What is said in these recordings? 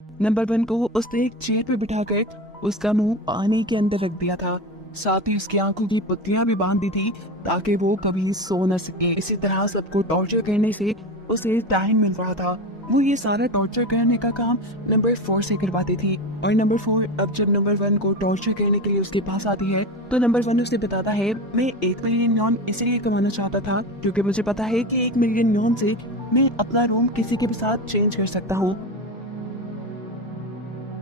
Number 1 को उसने एक चेयर पे बिठाकर उसका मुंह पानी के अंदर रख दिया था। साथ ही उसकी आंखों की पट्टियां भी बांध दी थी ताकि वो कभी सो न सके। इसी तरह सबको टॉर्चर करने से उसे टाइम मिल रहा था। वो ये सारा टॉर्चर करने का काम नंबर 4 से करवाती थी। और नंबर 4 अब जब नंबर 1 को टॉर्चर करने के लिए उसके पास आती है तो नंबर 1 उसे बताता है, मैं 1 मिलियन यॉन इसलिए कमाना चाहता था क्योंकि मुझे पता है कि 1 मिलियन यॉन से मैं अपना रूम किसी के भी साथ चेंज कर सकता हूँ।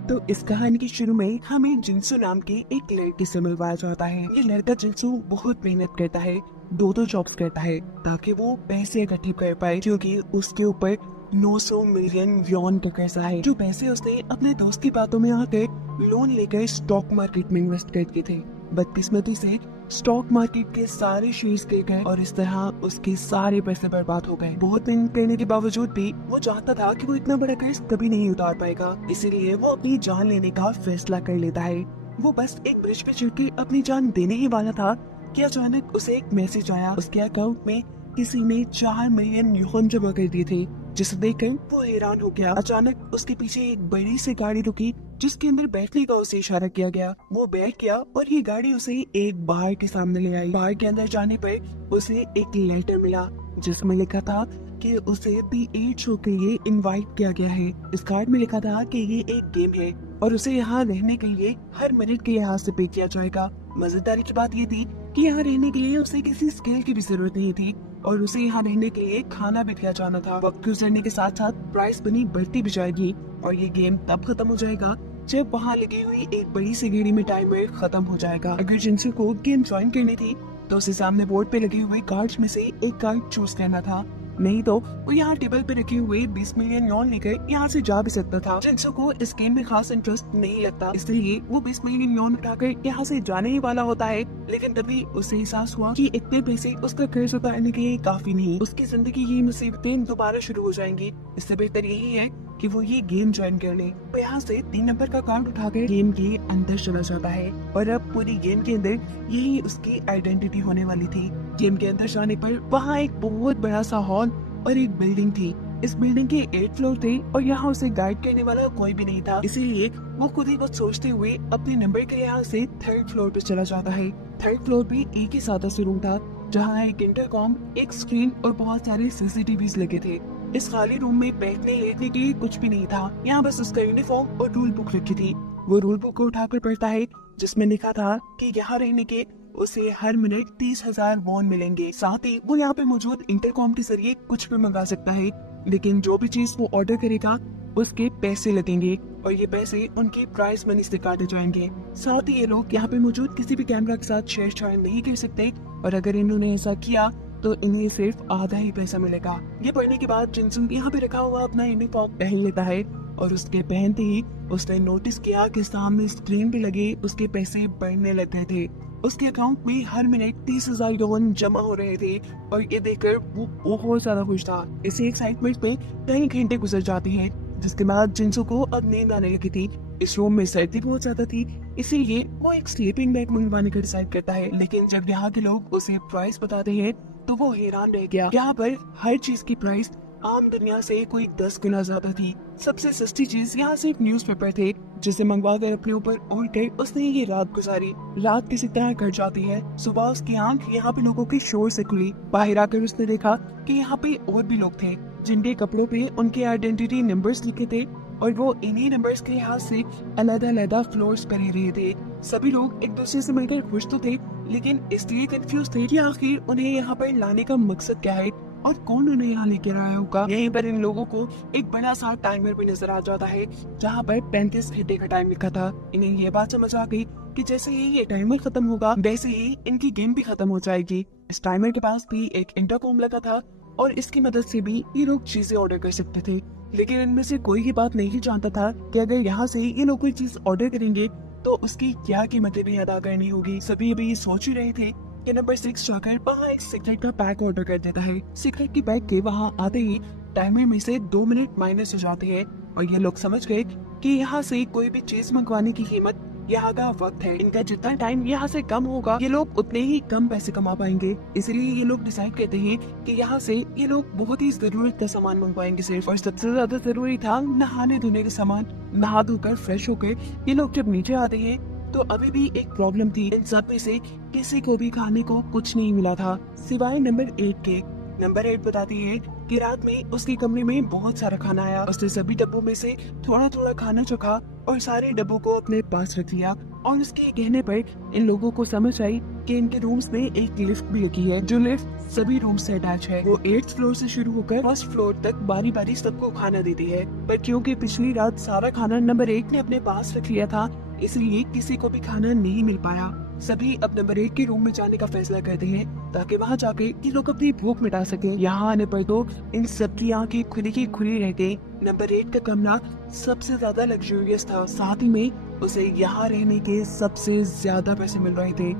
तो इस कहानी के शुरू में हमें जिंसू नाम की एक लड़की से मिलवाया जाता है। ये लड़का जिंसू बहुत मेहनत करता है, दो जॉब्स करता है ताकि वो पैसे इकट्ठे कर पाए, क्योंकि उसके ऊपर 900 मिलियन यॉन का कर्जा है, जो पैसे उसने अपने दोस्त की बातों में आकर लोन लेकर स्टॉक मार्केट में इन्वेस्ट करके थे। बदकिस्मती से स्टॉक मार्केट के सारे शेयर्स गिर गए और इस तरह उसके सारे पैसे बर्बाद हो गए। बहुत मेहनत करने के बावजूद भी वो चाहता था कि वो इतना बड़ा कर्ज कभी नहीं उतार पाएगा, इसीलिए वो अपनी जान लेने का फैसला कर लेता है। वो बस एक ब्रिज पे चढ़ के अपनी जान देने ही वाला था कि अचानक उसे एक मैसेज आया। उसके अकाउंट में किसी ने 4 मिलियन यून जमा कर दिए थे, जिसे देखकर वो हैरान हो गया। अचानक उसके पीछे एक बड़ी सी गाड़ी रुकी जिसके अंदर बैठने का उसे इशारा किया गया। वो बैठ गया और ये गाड़ी उसे एक बार के सामने ले आई। बार के अंदर जाने पर उसे एक लेटर मिला जिसमें लिखा था कि उसे दी 8 शो के लिए इनवाइट किया गया है। इस कार्ड में लिखा था कि ये एक गेम है और उसे यहाँ रहने के लिए हर मिनट के लिहाज से पे किया जाएगा। मजेदारी की बात ये थी कि यहाँ रहने के लिए उसे किसी स्किल की भी जरूरत नहीं थी और उसे यहाँ रहने के लिए खाना भी दिया जाना था। वक्त गुजरने के साथ साथ प्राइस मनी बढ़ती भी जाएगी और ये गेम तब खत्म हो जाएगा जब वहाँ लगी हुई एक बड़ी सी घड़ी में टाइमर खत्म हो जाएगा। अगर जिंसू को गेम ज्वाइन करनी थी तो उसे सामने बोर्ड पे लगे हुए कार्ड्स में से एक कार्ड चूज करना था, नहीं तो वो यहाँ टेबल पे रखे हुए 20 मिलियन यॉन लेकर यहाँ से जा भी सकता था। जिंसू को इस गेम में खास इंटरेस्ट नहीं लगता, इसलिए वो 20 मिलियन यॉन उठाकर यहाँ से जाने ही वाला होता है। लेकिन तभी उसे एहसास हुआ कि इतने पैसे उसका कर्ज उतारने के लिए काफी नहीं, उसकी जिंदगी की मुसीबतें दोबारा शुरू हो जाएंगी। इससे बेहतर यही है कि वो ये गेम ज्वाइन कर ले। तो यहाँ से 3 नंबर का कार्ड उठाकर गेम के अंदर चला जाता है और अब पूरी गेम के अंदर यही उसकी आइडेंटिटी होने वाली थी। गेम के अंदर जाने पर वहाँ एक बहुत बड़ा सा हॉल और एक बिल्डिंग थी। इस बिल्डिंग के 8 फ्लोर थे और यहाँ उसे गाइड करने वाला कोई भी नहीं था, इसीलिए वो खुद ही कुछ सोचते हुए अपने नंबर के यहाँ से 3rd फ्लोर पर चला जाता है। 3rd फ्लोर पे एक ही सादा सा रूम था जहाँ एक इंटरकॉम, एक स्क्रीन और बहुत सारे सीसीटीवीज लगे थे। इस खाली रूम में बैठने लेटने के लिए कुछ भी नहीं था, यहाँ बस उसका यूनिफॉर्म और रूल बुक रखी थी। वो रूल बुक को उठाकर पढ़ता है जिसमें लिखा था कि यहाँ रहने के उसे हर मिनट 30,000 वॉन मिलेंगे। साथ ही वो यहाँ पे मौजूद इंटरकॉम के जरिए कुछ भी मंगा सकता है, लेकिन जो भी चीज वो ऑर्डर करेगा उसके पैसे लगेंगे और ये पैसे उनकी प्राइस मनी से काटे जाएंगे। साथ ही ये लोग यहाँ पे मौजूद किसी भी कैमरा के साथ छेड़छाड़ नहीं कर सकते और अगर इन्होंने ऐसा किया तो इन्हें सिर्फ आधा ही पैसा मिलेगा। ये पढ़ने के बाद जिनसुन यहाँ पे रखा हुआ अपना यूनिफॉर्म पहन लेता है और उसके पहनते ही उसने नोटिस किया कि सामने स्क्रीन पे लगे उसके पैसे बढ़ने लग गए थे। उसके अकाउंट में हर मिनट 30,000 यॉन जमा हो रहे थे और ये देखकर वो बहुत ज्यादा खुश था। इसी एक्साइटमेंट में कई घंटे गुजर जाते हैं, जिसके बाद जिंसू को अब नींद आने लगी थी। इस रूम में सर्दी बहुत ज्यादा थी, इसीलिए वो एक स्लीपिंग बैग मंगवाने का डिसाइड करता है। लेकिन जब यहाँ के लोग उसे प्राइस बताते हैं तो वो हैरान रह गया। यहाँ पर हर चीज की प्राइस आम दुनिया से कोई 10 गुना ज्यादा थी। सबसे सस्ती चीज यहाँ सिर्फ न्यूज़पेपर थे, जिसे मंगवा कर अपने ऊपर ओढ़ कर उसने ये रात गुजारी। रात किसी तरह कट जाती है। सुबह उसकी आंख यहाँ पे लोगों के शोर से खुली। बाहर आकर उसने देखा कि यहाँ पे और भी लोग थे जिनके कपड़ों पे उनके आइडेंटिटी नंबर्स लिखे थे और वो इन्हीं नंबर्स के लिहाज से अलग-अलग फ्लोर्स पर रह रहे थे। सभी लोग एक दूसरे से मिलकर खुश तो थे, लेकिन इसलिए कंफ्यूज थे कि आखिर उन्हें यहाँ पर लाने का मकसद क्या है और कौन उन्हें यहाँ लेकर आया होगा। यहीं पर इन लोगों को एक बड़ा सा टाइमर भी नजर आ जाता है जहाँ पर 35 घंटे का टाइम लिखा था। इन्हें ये बात समझ आ गई कि जैसे ही ये टाइमर खत्म होगा वैसे ही इनकी गेम भी खत्म हो जाएगी। इस टाइमर के पास भी एक इंटरकॉम लगा था और इसकी मदद से भी ये लोग चीजें ऑर्डर कर सकते थे, लेकिन इनमें से कोई ये बात नहीं जानता था कि अगर यहाँ से ये लोग कोई चीज ऑर्डर करेंगे तो उसकी क्या कीमतें भी अदा करनी होगी। सभी अभी ये सोच ही रहे थे कि नंबर 6 जाकर वहाँ एक सिगरेट का पैक ऑर्डर कर देता है। सिगरेट की पैक के वहाँ आते ही टाइमर में से 2 मिनट माइनस हो जाते हैं और ये लोग समझ गए कि यहाँ से कोई भी चीज मंगवाने की कीमत यहाँ का वक्त है। इनका जितना टाइम यहाँ से कम होगा ये लोग उतने ही कम पैसे कमा पाएंगे। इसलिए ये लोग डिसाइड करते हैं कि यहाँ से ये लोग बहुत ही जरूरत का सामान मंगवाएंगे सिर्फ। और सबसे ज्यादा जरूरी था नहाने धोने का सामान। नहा धोकर फ्रेश होकर ये लोग जब नीचे आते हैं तो अभी भी एक प्रॉब्लम थी। इन सब में से किसी को भी खाने को कुछ नहीं मिला था सिवाय नंबर 8 के। नंबर 8 बताती है कि रात में उसके कमरे में बहुत सारा खाना आया। उसने सभी डब्बों में से थोड़ा थोड़ा खाना चखा और सारे डब्बों को अपने पास रख लिया। और उसके कहने पर इन लोगों को समझ आई कि इनके रूम्स में एक लिफ्ट भी लगी है, जो लिफ्ट सभी रूम से अटैच है। वो 8th फ्लोर से शुरू होकर 1st फ्लोर तक बारी बारी सबको खाना देती है। पर क्योंकि पिछली रात सारा खाना नंबर 8 ने अपने पास रख लिया था, इसलिए किसी को भी खाना नहीं मिल पाया। सभी अब नंबर 8 के रूम में जाने का फैसला करते हैं ताकि वहाँ जाके ये लोग अपनी भूख मिटा सकें। यहाँ आने पर तो इन सबकी आंखें खुली की खुली रह गई। नंबर 8 का कमरा सबसे ज्यादा लग्जूरियस था, साथ ही में उसे यहाँ रहने के सबसे ज्यादा पैसे मिल रहे थे।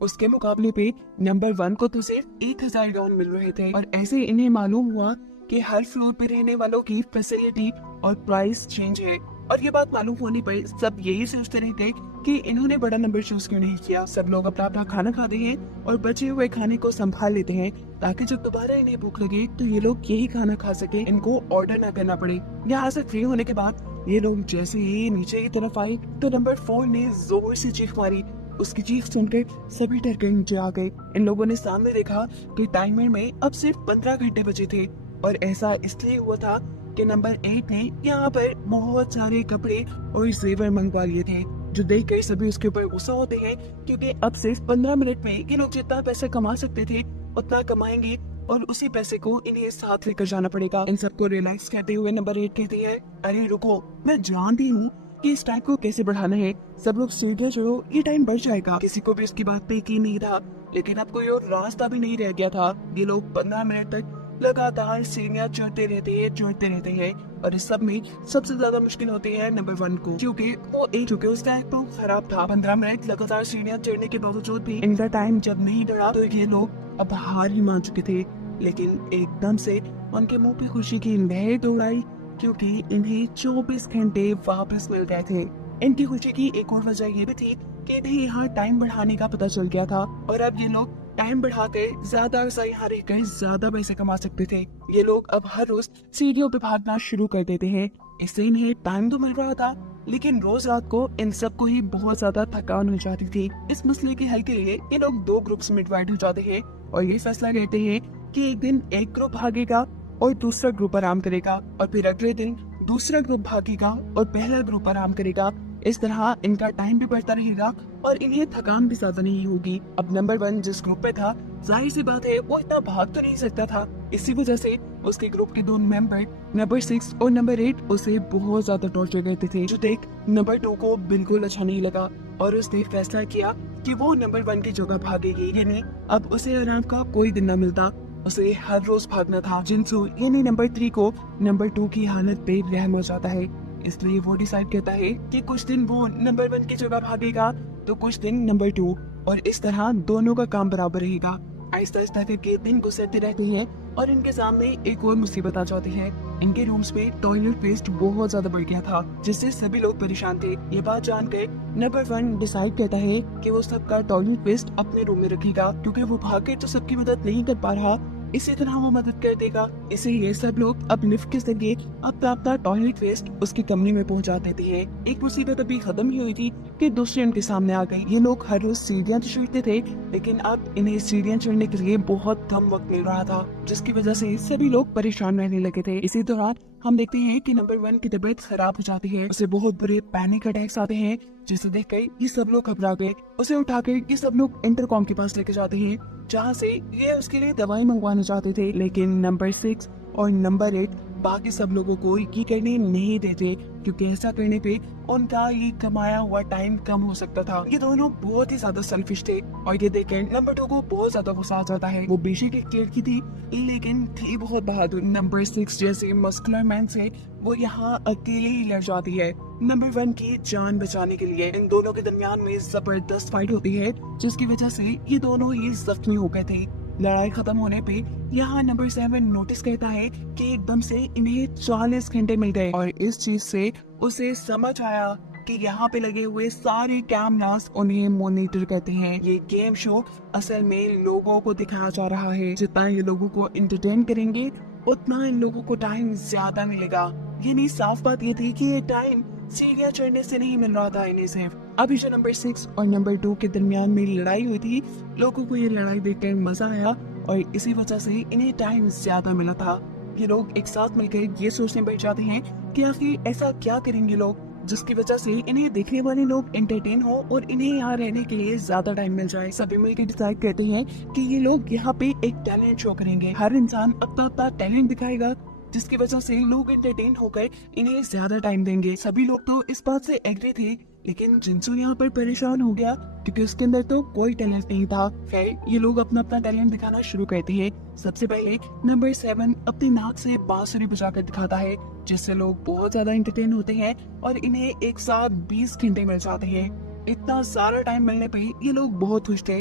उसके मुकाबले पे नंबर 1 को तो सिर्फ 1000 डॉलर मिल रहे थे। और ऐसे इन्हें मालूम हुआ कि हर फ्लोर पे रहने वालों की फैसिलिटी और प्राइस चेंज है। और ये बात मालूम होने पर सब यही सोचते रहते कि इन्होंने बड़ा नंबर चूज क्यों नहीं किया। सब लोग अपना अपना खाना खाते हैं और बचे हुए खाने को संभाल लेते हैं ताकि जब दोबारा इन्हें भूख लगे तो ये लोग यही खाना खा सके, इनको ऑर्डर ना करना पड़े। यहाँ से फ्री होने के बाद ये लोग जैसे ही नीचे की तरफ आए तो नंबर 4 ने जोर से चीख मारी। उसकी चीख सुनकर सभी डर कर नीचे आ गए। इन लोगों ने सामने देखा कि टाइमर में अब सिर्फ 15 घंटे बचे थे। और ऐसा इसलिए हुआ था कि नंबर 8 ने यहाँ पर बहुत सारे कपड़े और जेवर मंगवा लिए थे, जो देखकर सभी उसके ऊपर गुस्सा होते हैं क्योंकि अब सिर्फ 15 मिनट में ये लोग जितना पैसा कमा सकते थे उतना कमाएंगे और उसी पैसे को इन्हें साथ लेकर जाना पड़ेगा। इन सबको रियलाइज करते हुए नंबर 8 कहती है, अरे रुको, मैं जानती हूँ कि इस टाइम को कैसे बढ़ाना है। सब लोग सीढ़ियां चढ़ो, ये टाइम बढ़ जाएगा। किसी को भी इसकी बात पे यकीन नहीं था, लेकिन अब कोई और रास्ता भी नहीं रह गया था। ये लोग 15 मिनट तक लगातार सीढ़ियां चढ़ते रहते हैं और इस सब में सबसे ज्यादा मुश्किल होती है नंबर 1 को, क्योंकि उसका एक पाँव खराब था। 15 मिनट लगातार सीढ़ियां चढ़ने के बावजूद भी इनका टाइम जब नहीं बढ़ा तो ये लोग अब हार ही मान चुके थे। लेकिन एकदम से उनके मुंह पे खुशी की लहर दौड़ आई क्योंकि इन्हें 24 घंटे वापस मिल गए थे। इनकी खुशी की एक और वजह ये भी थी कि इन्हें यहाँ टाइम बढ़ाने का पता चल गया था और अब ये लोग टाइम बढ़ाकर ज्यादा अरसा यहाँ रहकर ज्यादा पैसे कमा सकते थे। ये लोग अब हर रोज सीढ़ियों पे भागना शुरू कर देते हैं। इससे इन्हें टाइम तो मिल रहा था, लेकिन रोज रात को इन सबको ही बहुत ज्यादा थकान हो जाती थी। इस मसले के हल के लिए ये लोग 2 ग्रुप्स में डिवाइड हो जाते हैं और ये फैसला करते हैं कि एक दिन एक ग्रुप भागेगा और दूसरा ग्रुप आराम करेगा, और फिर अगले दिन दूसरा ग्रुप भागेगा और पहला ग्रुप आराम करेगा। इस तरह इनका टाइम भी बढ़ता रहेगा और इन्हें थकान भी ज्यादा नहीं होगी। अब नंबर 1 जिस ग्रुप पे था, जाहिर सी बात है वो इतना भाग तो नहीं सकता था। इसी वजह से उसके ग्रुप के 2 मेंबर नंबर 6 और नंबर 8 उसे बहुत ज्यादा टॉर्चर करते थे, जो देख नंबर 2 को बिल्कुल अच्छा नहीं लगा और उसने फैसला किया कि वो नंबर 1 की जगह भागेगी। यानी अब उसे आराम का कोई दिन न मिलता, उसे हर रोज भागना था। जिनसू यानी नंबर 3 को नंबर 2 की हालत पे रहम हो जाता है, इसलिए वो डिसाइड करता है कि कुछ दिन वो नंबर 1 की जगह भागेगा तो कुछ दिन नंबर 2, और इस तरह दोनों का काम बराबर रहेगा। आहिस्ता आहिस्ता करके दिन गुजरते रहते हैं और इनके सामने एक और मुसीबत आ जाती है। इनके रूम्स में टॉयलेट वेस्ट बहुत ज्यादा बढ़ गया था, जिससे सभी लोग परेशान थे। ये बात जानकर नंबर 1 डिसाइड करता है कि वो सबका टॉयलेट वेस्ट अपने रूम में रखेगा, क्योंकि वो भाग के तो सबकी मदद नहीं कर पा रहा, इसी तरह वो मदद कर देगा। इसीलिए सब लोग अब लिफ्ट के जरिए अपना टॉयलेट वेस्ट उसके कमरे में पहुंचा देते हैं। एक मुसीबत अभी खत्म ही हुई थी कि दूसरी उनके सामने आ गई। ये लोग हर रोज सीढ़ियां तो चढ़ते थे, लेकिन अब इन्हें सीढ़ियां चढ़ने के लिए बहुत कम वक्त मिल रहा था, जिसकी वजह से सभी लोग परेशान रहने लगे थे। इसी दौरान हम देखते हैं कि नंबर 1 की तबीयत खराब हो जाती है, उसे बहुत बुरे पैनिक अटैक्स आते हैं, जिसे देखकर ये सब लोग घबरा गए। उसे उठाकर ये सब लोग इंटरकॉम के पास लेके जाते हैं, जहाँ से ये उसके लिए दवाई मंगवाना चाहते थे, लेकिन नंबर 6 और नंबर 8 बाकी सब लोगों को ये करने नहीं देते, क्योंकि ऐसा करने पे उनका ये कमाया हुआ टाइम कम हो सकता था। ये दोनों बहुत ही ज्यादा सेल्फिश थे और ये देखकर नंबर 2 को बहुत ज्यादा गुस्सा आ जाता है। वो बेशक एक लड़की थी, लेकिन थी बहुत बहादुर। नंबर 6 जैसे मस्कुलर मैन से वो यहाँ अकेले ही लड़ जाती है नंबर 1 की जान बचाने के लिए। इन दोनों के दरमियान में जबरदस्त फाइट होती है, जिसकी वजह से ये दोनों ही जख्मी हो गए थे। लड़ाई खत्म होने पे यहाँ नंबर 7 नोटिस करता है कि एकदम से इन्हें 40 घंटे मिल गए और इस चीज से उसे समझ आया क्योंकि यहाँ पे लगे हुए सारे कैमरास उन्हें मॉनिटर करते हैं। ये गेम शो असल में लोगों को दिखाया जा रहा है। जितना ये लोगों को एंटरटेन करेंगे उतना इन लोगों को टाइम ज्यादा मिलेगा। यानी साफ बात ये थी कि ये टाइम सीढ़ियां चढ़ने से नहीं मिल रहा था इन्हें सिर्फ। अभी जो नंबर 6 और नंबर 2 के दरमियान में लड़ाई हुई थी, लोगों को ये लड़ाई देखकर मजा आया और इसी वजह से इन्हें टाइम ज्यादा मिला था। ये लोग एक साथ मिलकर ये सोचने बैठ जाते हैं कि आखिर ऐसा क्या करेंगे लोग जिसकी वजह से इन्हें देखने वाले लोग एंटरटेन हो और इन्हें यहाँ रहने के लिए ज्यादा टाइम मिल जाए। सभी मिलकर डिसाइड करते हैं कि ये लोग यहाँ पे एक टैलेंट शो करेंगे। हर इंसान अपना अपना टैलेंट दिखाएगा जिसकी वजह से लोग एंटरटेन होकर इन्हें ज्यादा टाइम देंगे। सभी लोग तो इस बात से एग्री थे, लेकिन जिनसू यहाँ पर परेशान हो गया क्योंकि उसके अंदर तो कोई टैलेंट नहीं था। खैर ये लोग अपना अपना टैलेंट दिखाना शुरू करते हैं। सबसे पहले नंबर 7 अपनी नाक से बांसुरी बजाकर दिखाता है, जिससे लोग बहुत ज्यादा एंटरटेन होते हैं और इन्हें एक साथ 20 घंटे मिल जाते हैं। इतना सारा टाइम मिलने पे ये लोग बहुत खुश थे।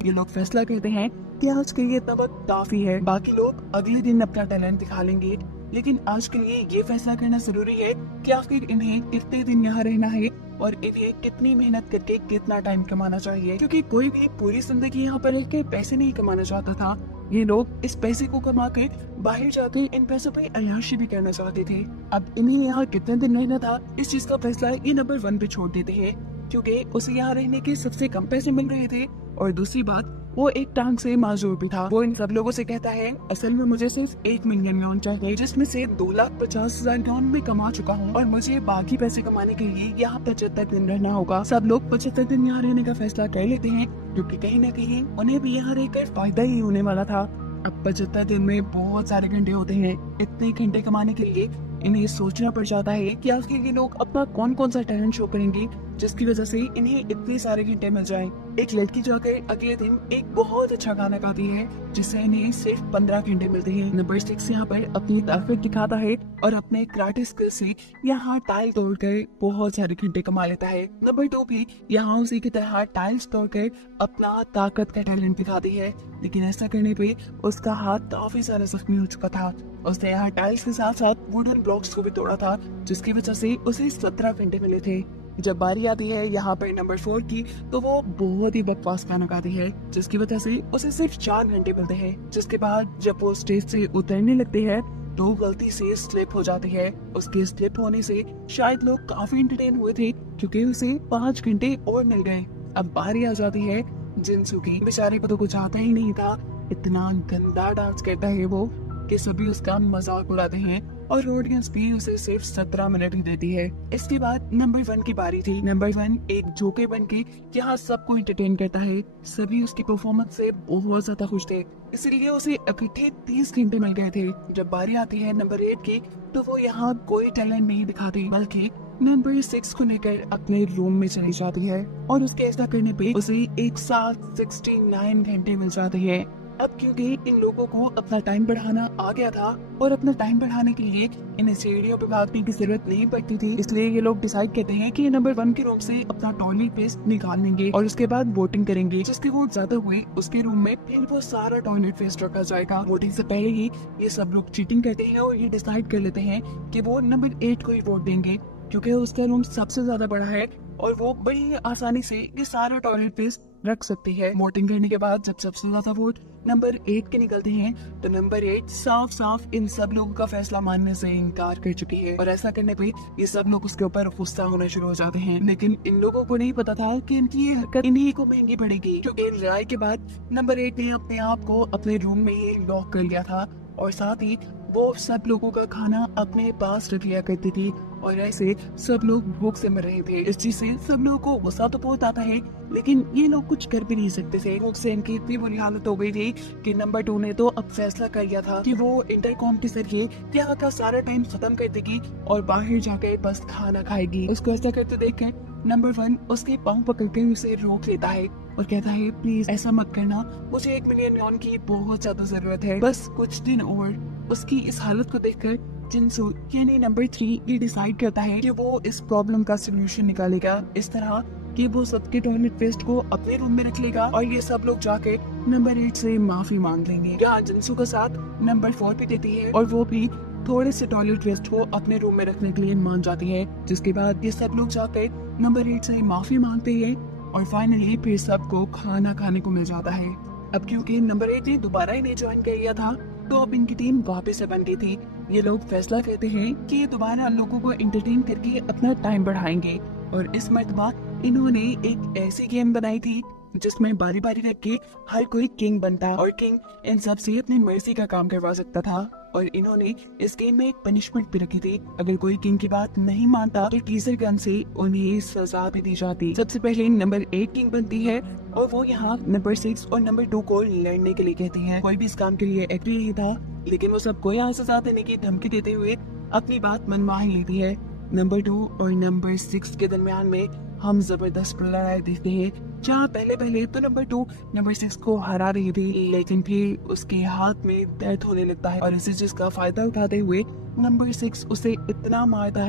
ये लोग फैसला करते हैं कि आज के लिए इतना वक्त काफी है, बाकी लोग अगले दिन अपना टैलेंट दिखा लेंगे। लेकिन आज के लिए ये फैसला करना जरूरी है कि आखिर इन्हें कितने दिन यहाँ रहना है और इन्हें कितनी मेहनत करके कितना टाइम कमाना चाहिए, क्योंकि कोई भी पूरी जिंदगी यहाँ पर रह के पैसे नहीं कमाना चाहता था। ये लोग इस पैसे को कमा के बाहर जाके इन पैसों पे अय्याशी भी करना चाहते थे। अब इन्हें यहाँ कितने दिन रहना था, इस चीज का फैसला ये नंबर 1 पे छोड़ देते हैं, क्योंकि उसे यहाँ रहने के सबसे कम पैसे मिल रहे थे और दूसरी बात वो एक टांग से माजूर भी था। वो इन सब लोगों से कहता है असल में मुझे सिर्फ 1 मिलियन लॉन चाहिए, जिसमें से 2,50,000 लॉन में कमा चुका हूँ और मुझे बाकी पैसे कमाने के लिए यहाँ 75 दिन रहना होगा। सब लोग 75 दिन यहाँ रहने का फैसला कर लेते हैं, क्योंकि कहीं न कहीं उन्हें भी यहाँ रहकर फायदा ही होने वाला था। अब 75 दिन में बहुत सारे घंटे होते हैं। इतने घंटे कमाने के लिए इन्हें सोचना पड़ जाता है कि आखिर ये लोग अपना कौन कौन सा टैलेंट शो करेंगे जिसकी वजह से इन्हें इतने सारे घंटे मिल जाएं। एक लड़की जाकर अगले दिन एक बहुत अच्छा गाना गाती है जिससे इन्हें सिर्फ 15 घंटे मिलते हैं। नंबर 6 यहाँ पर अपनी ताकत दिखाता है और अपने कराटे स्किल से यहाँ टाइल तोड़कर बहुत सारे घंटे कमा लेता है। नंबर 2 भी यहाँ उसी की तरह टाइल्स तोड़कर अपना ताकत का टैलेंट दिखाती है, लेकिन ऐसा करने पे उसका हाथ काफी सारा जख्मी हो चुका था। उसने यहाँ टाइल्स के साथ साथ वुडन ब्लॉक्स को भी तोड़ा था, जिसकी वजह से उसे 17 घंटे मिले थे। जब बारी आती है यहाँ पर नंबर 4 की, तो वो बहुत ही बकवास गाना गाती है, जिसकी वजह से उसे सिर्फ 4 घंटे मिलते हैं। जिसके बाद जब वो स्टेज से उतरने लगते हैं तो गलती से स्लिप हो जाती है। उसके स्लिप होने से शायद लोग काफी एंटरटेन हुए थे, क्योंकि उसे 5 घंटे और मिल गए। अब बारी आ जाती है जिनसू की। बेचारे को तो कुछ आता ही नहीं था, इतना गंदा डांस करता है वो कि सभी उसका मजाक उड़ाते हैं और ऑडियंस भी उसे सिर्फ 17 मिनट ही देती है। इसके बाद नंबर 1 की बारी थी। नंबर 1 एक जोकर बन के यहाँ सबको एंटरटेन करता है। सभी उसकी परफॉर्मेंस से बहुत ज्यादा खुश थे, इसलिए उसे इकट्ठे 30 घंटे मिल गए थे। जब बारी आती है नंबर 8 की, तो वो यहाँ कोई टैलेंट नहीं दिखाती, बल्कि नंबर 6 को लेकर अपने रूम में चली जाती है और उसके ऐसा करने पे उसे एक साथ 69 घंटे मिल जाते हैं। अब क्योंकि इन लोगों को अपना टाइम बढ़ाना आ गया था और अपना टाइम बढ़ाने के लिए इन्हें सीढ़ियों पे भागने की जरूरत नहीं पड़ती थी, इसलिए ये लोग डिसाइड करते हैं कि नंबर 1 के रूम से अपना टॉयलेट पेस्ट निकाल लेंगे और उसके बाद वोटिंग करेंगे। जिसके वोट ज्यादा हुए उसके रूम में फिर वो सारा टॉयलेट पेस्ट रखा जाएगा। वोटिंग से पहले ही ये सब लोग चीटिंग करते हैं और ये डिसाइड कर लेते हैं कि वो नंबर 8 को ही वोट देंगे, क्योंकि उसका रूम सबसे ज्यादा बड़ा है और वो बड़ी आसानी से ये सारा टॉयलेट पेस्ट रख सकती है। वोटिंग करने के बाद जब सबसे ज्यादा वोट नंबर 8 के निकलते हैं, तो नंबर 8 साफ साफ इन सब लोगों का फैसला मानने से इनकार कर चुकी है और ऐसा करने पे ये सब लोग उसके ऊपर गुस्सा होना शुरू हो जाते हैं। लेकिन इन लोगों को नहीं पता था कि इनकी ये हरकत इन्हीं को महंगी पड़ेगी, क्योंकि लड़ाई के बाद नंबर 8 ने अपने आप को अपने रूम में ही लॉक कर लिया था और साथ ही वो सब लोगों का खाना अपने पास रख लिया करती थी और ऐसे सब लोग भूख से मर रहे थे। इस चीज से सब लोगों को गुस्सा तो बहुत आता है, लेकिन ये लोग कुछ कर भी नहीं सकते थे। भूख से इनकी इतनी बुरी हालत हो गई थी कि नंबर 2 ने तो अब फैसला कर लिया था कि वो इंटरकॉम के जरिए यहाँ का सारा टाइम खत्म कर देगी और बाहर जाकर बस खाना खाएगी। उसको ऐसा करते देखकर नंबर 1 उसके पाँव पकड़कर उसे रोक लेता है और कहता है प्लीज ऐसा मत करना, मुझे 1 मिलियन लॉन की बहुत ज्यादा जरूरत है, बस कुछ दिन और। उसकी इस हालत को देखकर जिनसू यानी नंबर 3 ये डिसाइड करता है कि वो इस प्रॉब्लम का सोल्यूशन निकालेगा, इस तरह कि वो सबके टॉयलेट पेस्ट को अपने रूम में रख लेगा और ये सब लोग जाके नंबर 8 से माफी मांग लेंगे। यहाँ जिनसू का साथ नंबर 4 भी देती है और वो भी थोड़े से टॉयलेट वेस्ट को अपने रूम में रखने के लिए मान जाती है, जिसके बाद ये सब लोग जाकर नंबर 8 से माफी मांगते हैं और फाइनली फिर सबको खाना खाने को मिल जाता है। अब क्योंकि नंबर 8 ने दोबारा इन्हें ज्वाइन कर लिया था, तो अब इनकी टीम वापस से बन गई थी। ये लोग फैसला करते हैं कि ये दोबारा लोगों को एंटरटेन करके अपना टाइम बढ़ाएंगे और इस मर्तबा इन्होंने एक ऐसी गेम बनाई थी जिसमें बारी बारी रख के हर कोई किंग बनता और किंग इन सब से अपनी मर्जी का काम करवा सकता था। और इन्होंने इस गेम में एक पनिशमेंट भी रखी थी, अगर कोई किंग की बात नहीं मानता तो टीजर गन से उन्हें सजा भी दी जाती। सबसे पहले नंबर 8 किंग बनती है और वो यहाँ नंबर 6 और नंबर 2 को लड़ने के लिए कहती है। कोई भी इस काम के लिए एग्री नहीं था, लेकिन वो सबको यहाँ सजा देने की धमकी देते हुए अपनी बात मनवा ही लेती है। नंबर 2 और नंबर 6 के दरमियान में हम जबरदस्त लड़ाई देखते हैं, जहाँ पहले तो नंबर 2 नंबर 6 को हरा रही थी, लेकिन फिर उसके हाथ में दर्द होने लगता है और इसी चीज का फायदा उठाते हुए नंबर 6 उसे इतना मारता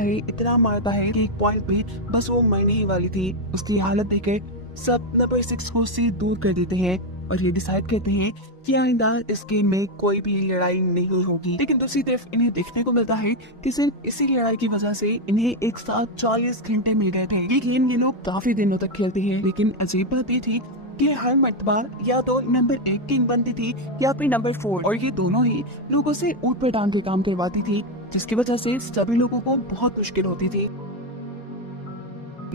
है कि एक पॉइंट पे बस वो मरने ही वाली थी। उसकी हालत देखकर सब नंबर 6 को उससे दूर कर देते हैं और ये डिसाइड करते हैं कि आइंदा इस गेम में कोई भी लड़ाई नहीं होगी। लेकिन दूसरी तरफ इन्हें देखने को मिलता है कि सिर्फ इसी लड़ाई की वजह से इन्हें एक साथ 40 घंटे मिल गए थे। ये गेम ये लोग काफी दिनों तक खेलते हैं, लेकिन अजीब बात ये थी कि हर मर्तबा या तो नंबर 1 किंग बनती थी या फिर नंबर 4, और ये दोनों ही लोगों से ऊट पर टांग के काम करवाती थी, जिसकी वजह से सभी लोगों को बहुत मुश्किल होती थी।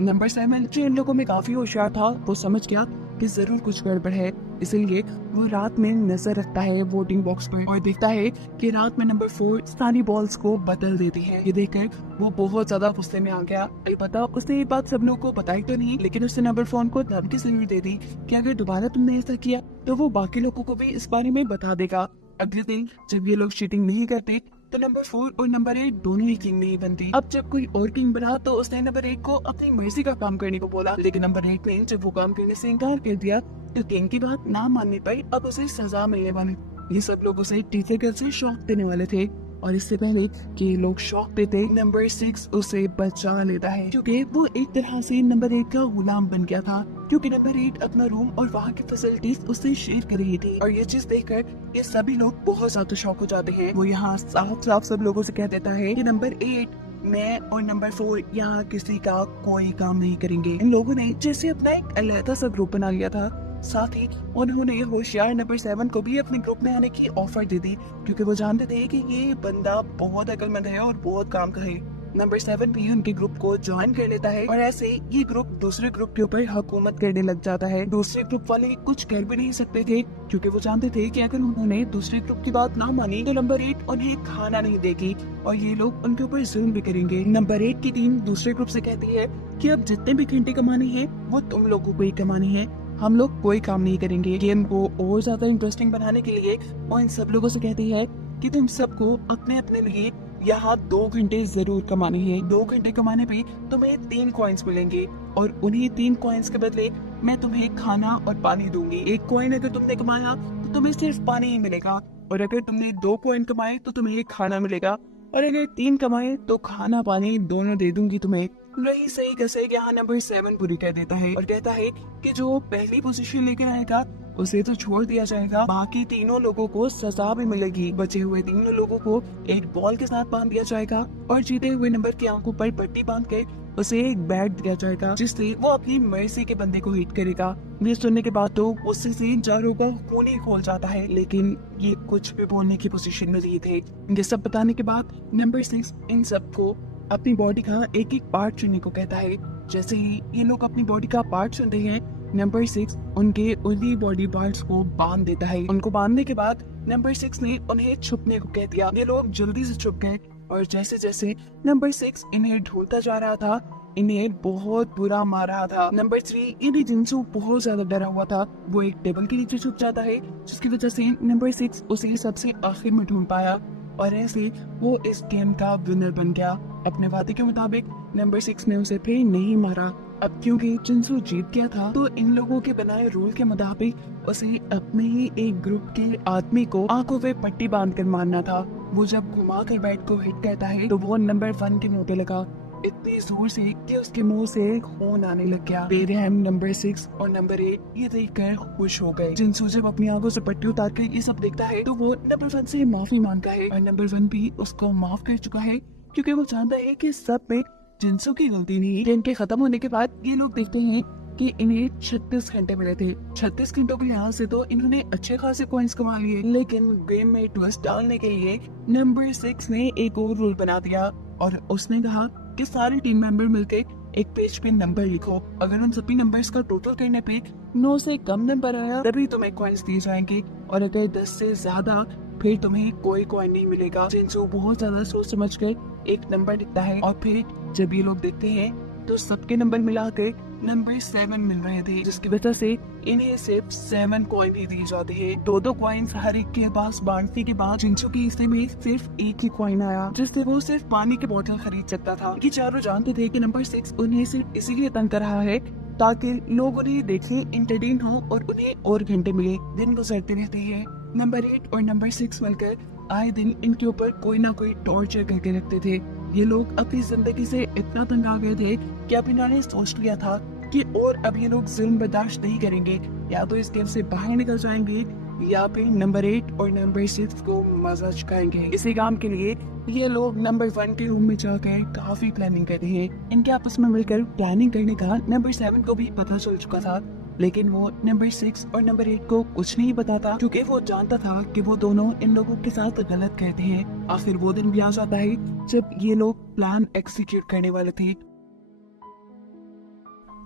नंबर 7 जो इन लोगों में काफी होशियार था, वो समझ गया कि जरूर कुछ गड़बड़ है, इसलिए वो रात में नजर रखता है वोटिंग बॉक्स पर और देखता है कि रात में नंबर 4 सारी बॉल्स को बदल देती है। ये देखकर वो बहुत ज्यादा गुस्से में आ गया। पता उसने ये बात सब लोगों को बताई तो नहीं, लेकिन उसने नंबर 4 को धमकी जरूर दे दी कि अगर दोबारा तुमने ऐसा किया तो वो बाकी लोगों को भी इस बारे में बता देगा। अगले दिन जब ये लोग चीटिंग नहीं करते तो नंबर 4 और नंबर 8 दोनों ही किंग नहीं बनती। अब जब कोई और किंग बना तो उसने नंबर 8 को अपनी मर्जी का काम करने को बोला, लेकिन नंबर 8 ने जब वो काम करने से इनकार कर दिया तो किंग की बात ना मानने पर अब उसे सजा मिलने वाली। ये सब लोग उसे टीचर गर्ल से शौक देने वाले थे और इससे पहले कि ये लोग शौक देते, नंबर 6 उसे बचा लेता है, क्योंकि वो एक तरह से नंबर 8 का गुलाम बन गया था, क्योंकि नंबर 8 अपना रूम और वहाँ की फैसिलिटीज उससे शेयर कर रही थी। और ये चीज देखकर ये सभी लोग बहुत ज्यादा शौक हो जाते हैं। वो यहाँ साफ साफ सब लोगों से कह देता है कि नंबर 8, मैं और नंबर 4 यहाँ किसी का कोई काम नहीं करेंगे। इन लोगों ने जैसे अपना एक अलग सा ग्रुप बना लिया था, साथ ही उन्होंने होशियार नंबर 7 को भी अपने ग्रुप में आने की ऑफर दे दी, क्योंकि वो जानते थे कि ये बंदा बहुत अक्लमंद है और बहुत काम का है। नंबर 7 भी उनके ग्रुप को ज्वाइन कर लेता है और ऐसे ये ग्रुप दूसरे ग्रुप के ऊपर हुकूमत करने लग जाता है। दूसरे ग्रुप वाले कुछ कर भी नहीं सकते थे, क्योंकि वो जानते थे कि अगर उन्होंने दूसरे ग्रुप की बात ना मानी तो नंबर 8 उन्हें खाना नहीं देगी और ये लोग उनके ऊपर जुल्म भी करेंगे। नंबर 8 की टीम दूसरे ग्रुप से कहती है कि अब जितने भी घंटे कमाने हैं वो तुम लोगों को ही कमाने हैं, हम लोग कोई काम नहीं करेंगे। गेम को और ज्यादा इंटरेस्टिंग बनाने के लिए वो इन सब लोगों से कहती है कि तुम सबको अपने अपने लिए यहाँ 2 घंटे जरूर कमाने हैं। 2 घंटे कमाने पे तुम्हें 3 कॉइन्स मिलेंगे और उन्हीं 3 कॉइन्स के बदले मैं तुम्हें खाना और पानी दूंगी। 1 कॉइन अगर तुमने कमाया तो तुम्हें सिर्फ पानी ही मिलेगा, और अगर तुमने 2 कॉइन कमाए तो तुम्हें खाना मिलेगा, और अगर 3 कमाए तो खाना पानी दोनों दे दूंगी तुम्हें। वही सही कैसे यहाँ नंबर 7 पूरी कर देता है और कहता है कि जो पहली पोजीशन लेकर आएगा उसे तो छोड़ दिया जाएगा, बाकी तीनों लोगों को सजा भी मिलेगी। बचे हुए तीनों लोगों को एक बॉल के साथ बांध दिया जाएगा और जीते हुए नंबर की आंखों पर पट्टी बांध के उसे एक बैट दिया जाएगा, जिससे वो अपनी मर्जी के बंदे को हिट करेगा। ये सुनने के बाद तो उससे से जारो का खून ही खोल जाता है, लेकिन ये कुछ भी बोलने की पोजीशन में नहीं थे। ये सब बताने के बाद नंबर 6 इन सबको अपनी बॉडी का एक एक पार्ट चुनने को कहता है। जैसे ही ये लोग अपनी बॉडी का पार्ट चुनते हैं, नंबर 6 उनके उन्हीं बॉडी पार्ट्स को बांध देता है। उनको बांधने के बाद नंबर 6 ने उन्हें छुपने को कह दिया। ये लोग जल्दी से छुप गए और जैसे जैसे नंबर 6 इन्हें ढूंढता जा रहा था, इन्हें बहुत बुरा मार रहा था। नंबर 3 इन्हें जिनसे बहुत ज्यादा डरा हुआ था, वो एक टेबल के नीचे छुप जाता है, जिसकी वजह से नंबर 6 उसे सबसे आखिर में ढूंढ पाया और ऐसे वो इस गेम का विनर बन गया। अपने वादे के मुताबिक नंबर 6 ने उसे फिर नहीं मारा। अब क्योंकि जिनसू जीत गया था, तो इन लोगों के बनाए रूल के मुताबिक उसे अपने ही एक ग्रुप के आदमी को आंखों पे पट्टी बांध कर मारना था। वो जब घुमा कर बैट को हिट करता है तो वो नंबर 1 के मुंह पे लगा इतनी जोर से कि उसके मुंह से खून आने लग गया। बेरहम नंबर 6 और नंबर 8 ये देखकर खुश हो गए। जिनसू जब अपनी आंखों से पट्टी उतार कर ये सब देखता है तो वो नंबर 1 से माफी मांगता है और नंबर 1 भी उसको माफ कर चुका है, क्योंकि वो जानता है कि सब में जिनसू की गलती नहीं। गेम के खत्म होने के बाद ये लोग देखते हैं कि इन्हें 36 घंटे मिले थे। 36 घंटों के लिहाज से तो इन्होंने अच्छे खासे कॉइन्स कमा लिए, लेकिन गेम में ट्विस्ट डालने के लिए नंबर 6 ने एक और रूल बना दिया और उसने कहा कि सारे टीम मेंबर मिलकर एक पेज पे नंबर लिखो। अगर उन सभी नंबर्स का टोटल करने पे 9 से कम नंबर आया तभी तुम्हें कॉइन्स दिए जाएंगे, और अगर 10 से ज्यादा फिर तुम्हें कोई कॉइन नहीं मिलेगा। जिनसू बहुत ज्यादा सोच समझ कर एक नंबर लिखता है और फिर जब ये लोग देखते हैं तो सबके नंबर मिलाकर नंबर 7 मिल रहे थे, जिसकी वजह से इन्हें सिर्फ 7 कॉइन ही दिए जाते हैं। दो कॉइन्स हर एक के पास बांटने के बाद जिनसू के हिस्से में सिर्फ एक ही कॉइन आया, जिससे वो सिर्फ पानी की बोतल खरीद सकता था। ये चारों जानते थे कि नंबर 6 उन्हें सिर्फ इसीलिए तंग कर रहा है ताकि लोग उन्हें देखें, एंटरटेन हो और उन्हें और घंटे मिले। दिन गुजरते रहते हैं। नंबर 8 और नंबर 6 मिलकर आए दिन इनके ऊपर कोई ना कोई टॉर्चर करके रखते थे। ये लोग अपनी जिंदगी से इतना तंग आ गए थे कि अब इन्होंने सोच लिया था कि और अब ये लोग जुल्म बर्दाश्त नहीं करेंगे, या तो इस गेम से बाहर निकल जाएंगे या फिर नंबर 8 और नंबर 6 को मजा चुकाएंगे। इसी काम के लिए ये लोग नंबर 1 के रूम में जाकर काफी प्लानिंग करते हैं। इनके आपस में मिलकर प्लानिंग करने का नंबर 7 को भी पता चल चुका था, लेकिन वो नंबर 6 और नंबर 8 को कुछ नहीं बताता, क्योंकि वो जानता था कि वो दोनों इन लोगों के साथ गलत करते हैं। आखिर वो दिन भी आ जाता है जब ये लोग प्लान एग्जीक्यूट करने वाले थे।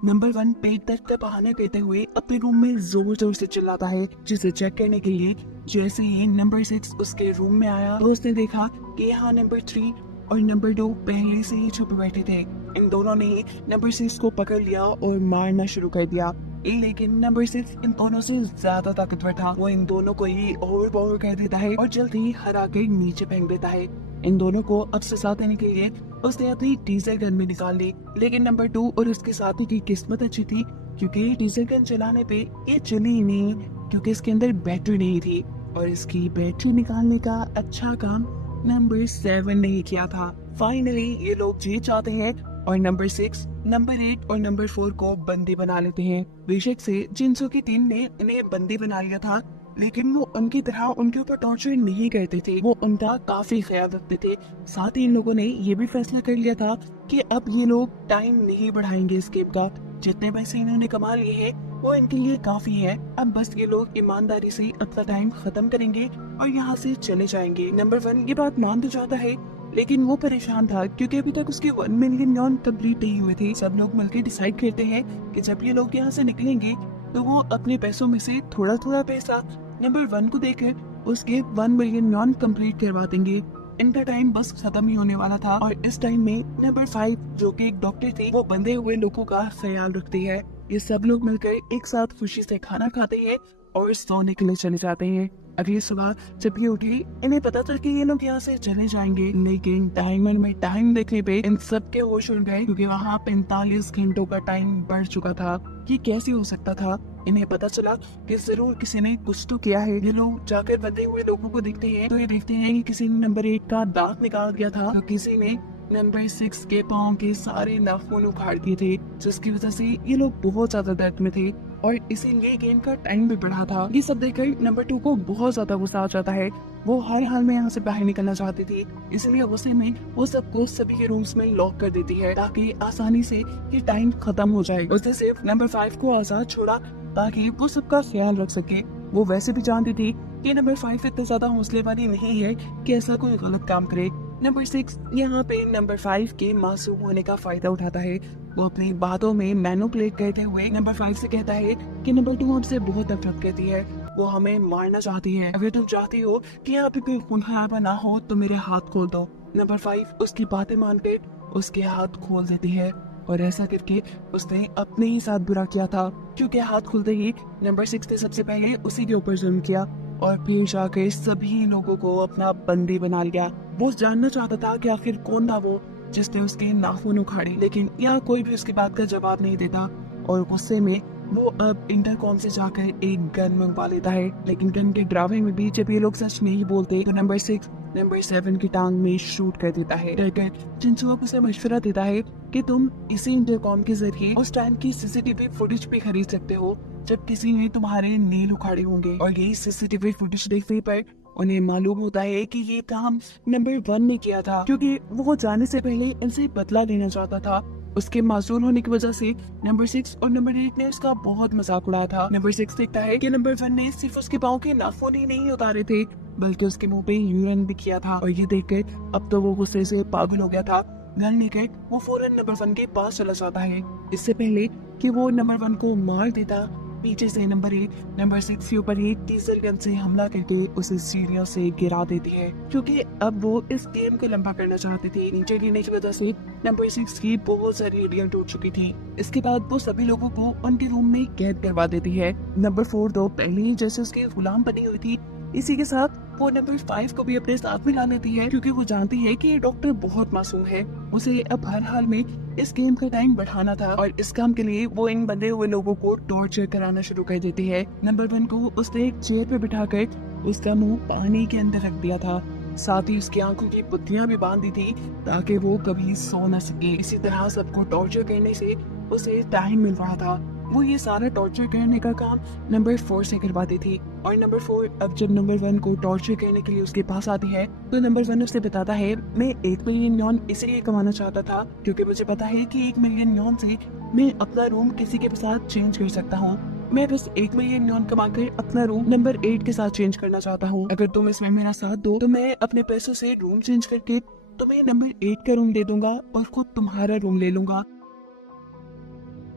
नंबर 1 पेट दर्द का बहाना करते हुए अपने रूम में जोर जोर से चिल्लाता है, जिसे चेक करने के लिए जैसे ही नंबर 6 उसके रूम में आया तो उसने देखा कि यहाँ नंबर 3 और नंबर 2 पहले से ही छुपे बैठे थे। इन दोनों ने नंबर 6 को पकड़ लिया और मारना शुरू कर दिया, लेकिन नंबर 6 इन दोनों से ज्यादा ताकतवर था। वो इन दोनों को ही ओवर कर देता है और जल्द ही हरा के नीचे फेंक देता है। इन दोनों को अब से साथ देने के लिए उसने अपनी डीजल गन भी निकाल ली, लेकिन नंबर 2 और उसके साथी की किस्मत अच्छी थी, क्योंकि डीजल गन चलाने पे ये चली ही नहीं, क्योंकि इसके अंदर बैटरी नहीं थी, और इसकी बैटरी निकालने का अच्छा काम नंबर 7 ने ही किया था। फाइनली ये लोग जीत जाते हैं और नंबर 6, नंबर 8 और नंबर 4 को बंदी बना लेते हैं। बेशक से जिनसू की टीम ने इन्हें बंदी बना लिया था, लेकिन वो उनकी तरह उनके ऊपर टॉर्चर नहीं करते थे, वो उनका काफी ख्याल रखते थे। साथ ही इन लोगों ने ये भी फैसला कर लिया था कि अब ये लोग टाइम नहीं बढ़ाएंगे इस गेम का। जितने पैसे इन्होंने कमा लिए हैं वो इनके लिए काफी है। अब बस ये लोग ईमानदारी से अपना टाइम खत्म करेंगे और यहाँ से चले जाएंगे। नंबर 1 ये बात मान तो जाता है, लेकिन वो परेशान था क्योंकि अभी तक उसके 1 मिलियन नॉन कंप्लीट नहीं हुए थे। सब लोग मिलकर डिसाइड करते हैं कि जब ये लोग यहाँ से निकलेंगे तो वो अपने पैसों में से थोड़ा थोड़ा पैसा नंबर 1 को देकर उसके 1 मिलियन नॉन कंप्लीट करवा देंगे। इनका टाइम बस खत्म ही होने वाला था, और इस टाइम में नंबर 5 जो कि एक डॉक्टर थी, वो बंधे हुए लोगों का ख्याल रखती है। ये सब लोग मिलकर एक साथ खुशी से खाना खाते हैं और सोने के लिए चले जाते हैं। अगली सुबह जब ये उठी, इन्हें पता था कि ये लोग यहाँ से चले जाएंगे, लेकिन टाइमर में टाइम देखने पे इन सब के होश उड़ गए, क्योंकि वहाँ 45 घंटों का टाइम बढ़ चुका था। ये कैसे हो सकता था? इन्हें पता चला कि जरूर किसी ने कुछ तो किया है। ये लोग जाकर बंधे हुए लोगों को देखते हैं तो ये देखते हैं कि किसी ने नंबर 8 का दांत निकाल दिया था, तो किसी ने नंबर 6 के पाँव के सारे नाखून उखाड़ दिए थे, जिसकी वजह से ये लोग बहुत ज्यादा दर्द में थे और इसीलिए गेम का टाइम भी बढ़ा था। ये सब देखकर नंबर 2 को बहुत ज्यादा गुस्सा आ जाता है। वो हर हाल में यहाँ से बाहर निकलना चाहती थी, इसलिए गुस्से में वो सबको सभी के रूम्स में लॉक कर देती है ताकि आसानी से ये टाइम खत्म हो जाए। उसने सिर्फ नंबर 5 को आजाद छोड़ा ताकि वो सबका ख्याल रख सके। वो वैसे भी जानती थी कि नंबर 5 इतना ज्यादा हौसले वाली नहीं है कि ऐसा कोई गलत काम करे। नंबर 6 यहाँ पे नंबर 5 के मासूम होने का फायदा उठाता है। वो अपनी बातों में मैनिपुलेट करते हुए नंबर 5 से कहता है कि नंबर 2 हमसे बहुत नफरत करती है, वो हमें मारना चाहती है। अगर तुम चाहती हो कि यहाँ पे कोई खून खराबा ना हो तो मेरे हाथ खोल दो। नंबर 5 उसकी बातें मानकर उसके हाथ खोल देती है, और ऐसा करके उसने अपने ही साथ बुरा किया था, क्योंकि हाथ खुलते ही नंबर 6 ने सबसे पहले उसी के ऊपर जुल्म किया और फिर जाकर सभी लोगों को अपना बंदी बना लिया। वो जानना चाहता था कि आखिर कौन था वो जिसने उसके नाखून उखाड़े, लेकिन यहाँ कोई भी उसकी बात का जवाब नहीं देता, और गुस्से में वो अब इंटरकॉम से जाकर एक गन मंगवा लेता है, लेकिन गन के ड्राइवर में भी जब ये लोग सच नहीं बोलते तो नंबर 6 नंबर 7 की टांग में शूट कर देता है। डरकर जिनसू अब उसे मशवरा देता है कि तुम इसी इंटरकॉम के जरिए उस टाइम की सीसीटीवी फुटेज भी खरीद सकते हो जब किसी ने तुम्हारे नील उखाड़े होंगे। और यही सीसीटीवी फुटेज देखने पर उन्हें मालूम होता है कि ये काम नंबर 1 ने किया था, क्योंकि वो जाने से पहले इनसे बदला लेना चाहता था। उसके मासूम होने की वजह से नंबर 6 और नंबर 8 ने उसका बहुत मजाक उड़ाया था। नंबर 6 देखता है कि नंबर 1 ने सिर्फ उसके पाँव के नाखून ही नहीं उतारे थे, बल्कि उसके मुंह पे यूरिन भी किया था। और ये देखकर अब तो वो गुस्से से पागल हो गया था। गन लेकर वो फौरन नंबर 1 के पास चला जाता है। इससे पहले कि वो नंबर 1 को मार देता, पीछे से नंबर 8 नंबर 6 के ऊपर ही डीजल गन से हमला करके उसे सीढ़ियों से गिरा देती है, क्योंकि अब वो इस गेम को लंबा करना चाहती थी। नीचे गिरने की वजह से नंबर 6 की बहुत सारी हड्डियां टूट चुकी थी। इसके बाद वो सभी लोगों को उनके रूम में कैद करवा देती है। नंबर 4 तो पहले ही जैसे उसकी गुलाम बनी हुई थी, इसी के साथ वो नंबर 5 को भी अपने साथ मिला लेती है, क्योंकि वो जानती है कि ये डॉक्टर बहुत मासूम है। उसे अब हर हाल में इस गेम का टाइम बढ़ाना था और इस काम के लिए वो इन बंधे हुए लोगों को टॉर्चर कराना शुरू कर देती है। नंबर 1 को उसने एक चेयर पे बिठाकर उसका मुंह पानी के अंदर रख दिया था, साथ ही उसकी आंखों की पुतलियां भी बांध दी थी ताकि वो कभी सो न सके। इसी तरह सबको टॉर्चर करने से उसे टाइम मिल रहा था। वो ये सारा टॉर्चर करने का काम नंबर 4 से करवाती थी। और नंबर 4 अब जब नंबर 1 को टॉर्चर करने के लिए उसके पास आती है तो नंबर 1 उसे बताता है, मैं 1 मिलियन यॉन इसलिए कमाना चाहता था क्योंकि मुझे पता है कि 1 मिलियन यॉन से मैं अपना रूम किसी के साथ चेंज कर सकता हूँ। मैं बस 1 मिलियन यॉन कमा कर अपना रूम नंबर 8 के साथ चेंज करना चाहता हूँ। अगर तुम इसमें मेरा साथ दो तो मैं अपने पैसों से रूम चेंज करके तुम्हें नंबर 8 का रूम दे दूंगा और खुद तुम्हारा रूम ले लूंगा।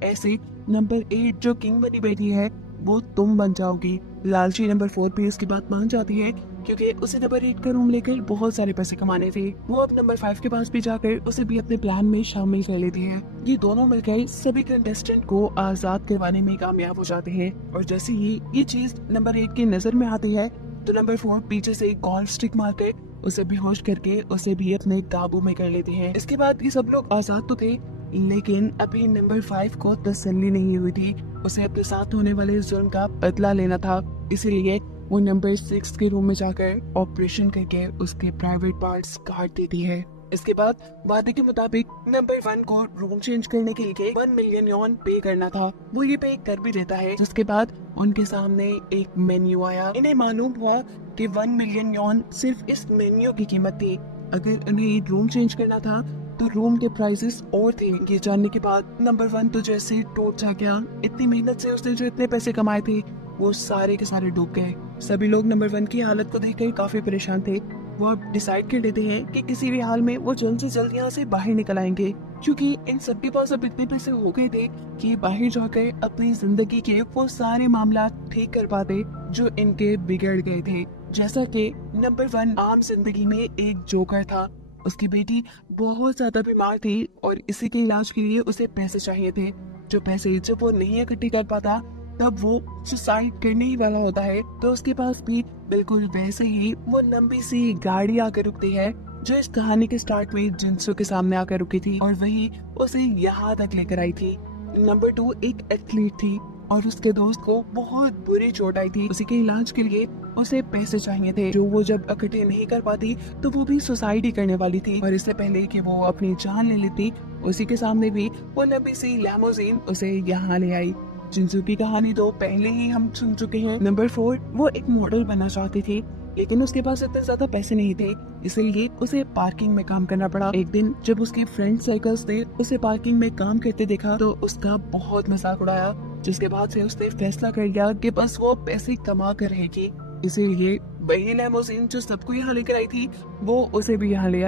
ऐसे नंबर 8 जो किंग बनी बैठी है वो तुम बन जाओगी। लालची नंबर 4 भी उसकी बात मान जाती है, क्योंकि उसे नंबर 8 का रूम लेकर बहुत सारे पैसे कमाने थे। वो अब नंबर 5 के पास भी जाकर उसे भी अपने प्लान में शामिल कर लेती है। ये दोनों मिलकर सभी कंटेस्टेंट को आजाद करवाने में कामयाब हो जाते हैं। और जैसे ही ये चीज नंबर 8 की नजर में आती है तो नंबर 4 पीछे से गोल्फ स्टिक मारकर उसे बेहोश करके उसे भी अपने काबू में कर लेती है। इसके बाद ये सब लोग आजाद तो थे, लेकिन अभी नंबर 5 को तसल्ली नहीं हुई थी। उसे अपने साथ होने वाले जुल्म का बदला लेना था, इसीलिए वो नंबर 6 के रूम में जाकर ऑपरेशन करके उसके प्राइवेट पार्ट्स काट देती है। इसके बाद वादे के मुताबिक नंबर 1 को रूम चेंज करने के लिए 1 मिलियन यॉन पे करना था। वो ये पे कर भी देता है, जिसके बाद उनके सामने एक मेन्यू आया। इन्हें मालूम हुआ कि 1 मिलियन यॉन सिर्फ इस मेन्यू की कीमत थी। अगर उन्हें रूम चेंज करना था तो रूम के प्राइसेस और थे। ये जानने के बाद नंबर 1 तो जैसे टूट जा गया। इतनी मेहनत से उसने जो इतने पैसे कमाए थे वो सारे के सारे डूब गए। सभी लोग नंबर 1 की हालत को देखकर काफी परेशान थे। वो अब डिसाइड कर लेते हैं कि किसी भी हाल में वो जल्द से जल्द यहाँ से बाहर निकल आएंगे, क्योंकि इन सबके पास अब इतने पैसे हो गए थे कि बाहर जाकर अपनी जिंदगी के वो सारे मामला ठीक कर पाते जो इनके बिगड़ गए थे। जैसा कि नंबर 1 आम जिंदगी में एक जोकर था। उसकी बेटी बहुत ज्यादा बीमार थी और इसी के इलाज के लिए उसे पैसे चाहिए थे। जो पैसे जब वो नहीं इकट्ठे कर पाता तब वो सुसाइड करने ही वाला होता है। तो उसके पास भी बिल्कुल वैसे ही वो लंबी सी गाड़ी आकर रुकती है जो इस कहानी के स्टार्ट में जिनसू के सामने आकर रुकी थी और वही उसे यहाँ तक लेकर आई थी। नंबर 2 एक एथलीट थी और उसके दोस्त को बहुत बुरी चोट आई थी। उसी के इलाज के लिए उसे पैसे चाहिए थे जो वो जब इकट्ठे नहीं कर पाती तो वो भी सुसाइड ही करने वाली थी। और इससे पहले कि वो अपनी जान ले लेती उसी के सामने भी वो लंबी सी लैमोजीन उसे यहाँ ले आई। जिनसू की कहानी तो पहले ही हम सुन चुके हैं। नंबर 4 वो एक मॉडल बनना चाहती थी, लेकिन उसके पास इतने ज्यादा पैसे नहीं थे, इसलिए उसे पार्किंग में काम करना पड़ा। एक दिन जब उसके फ्रेंड सर्कल्स ने उसे पार्किंग में काम करते देखा तो उसका बहुत मजाक उड़ाया, जिसके बाद से उसने फैसला कर लिया कि बस वो पैसे कमा कर रहेगी। इसीलिए वही लैमोजीन जो सबको यहाँ लेकर आई थी वो उसे भी यहाँ ले